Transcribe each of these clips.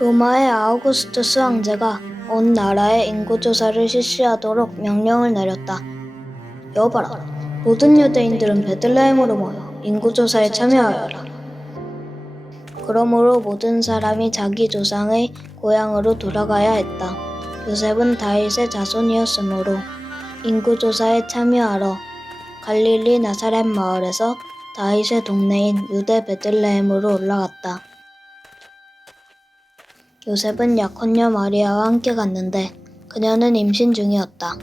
로마의 아우구스투스 황제가 온 나라의 인구조사를 실시하도록 명령을 내렸다. 여봐라, 모든 유대인들은 베들레헴으로 모여 인구조사에 참여하여라. 그러므로 모든 사람이 자기 조상의 고향으로 돌아가야 했다. 요셉은 다윗의 자손이었으므로 인구조사에 참여하러 갈릴리 나사렛 마을에서 다윗의 동네인 유대 베들레헴으로 올라갔다. 요셉은 약혼녀 마리아와 함께 갔는데 그녀는 임신 중이었다.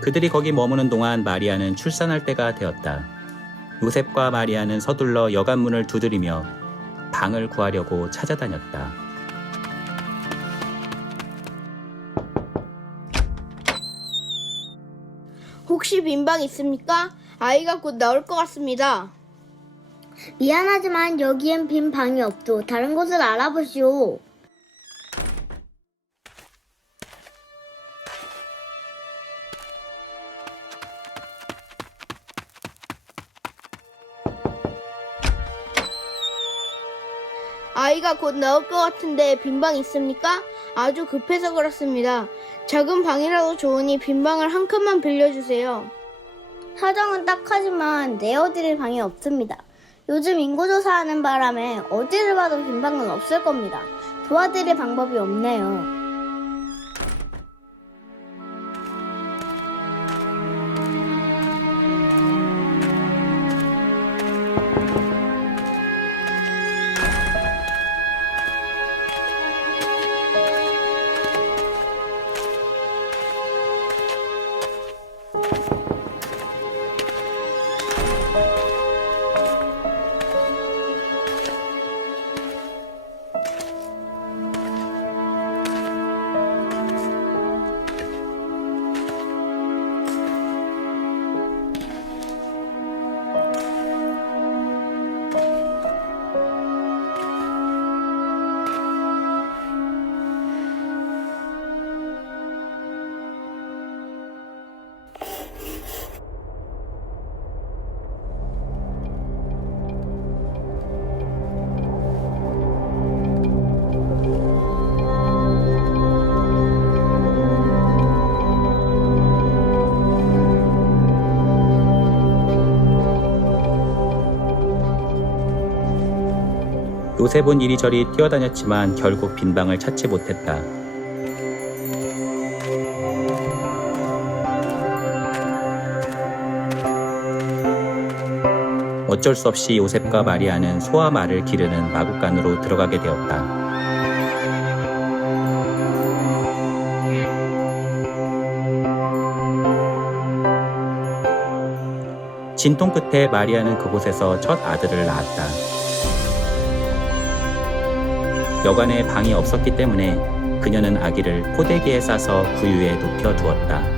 그들이 거기 머무는 동안 마리아는 출산할 때가 되었다. 요셉과 마리아는 서둘러 여관문을 두드리며 방을 구하려고 찾아다녔다. 혹시 빈방 있습니까? 아이가 곧 나올 것 같습니다. 미안하지만 여기엔 빈 방이 없도 다른 곳을 알아보시오. 아이가 곧 나올 것 같은데 빈방 있습니까? 아주 급해서 그렇습니다. 작은 방이라도 좋으니 빈방을 한 칸만 빌려주세요. 사정은 딱하지만 내어드릴 방이 없습니다. 요즘 인구조사하는 바람에 어디를 봐도 빈 방은 없을 겁니다. 도와드릴 방법이 없네요. 요셉은 이리저리 뛰어다녔지만 결국 빈 방을 찾지 못했다. 어쩔 수 없이 요셉과 마리아는 소와 말을 기르는 마구간으로 들어가게 되었다. 진통 끝에 마리아는 그곳에서 첫 아들을 낳았다. 여관에 방이 없었기 때문에 그녀는 아기를 포대기에 싸서 구유에 눕혀 두었다.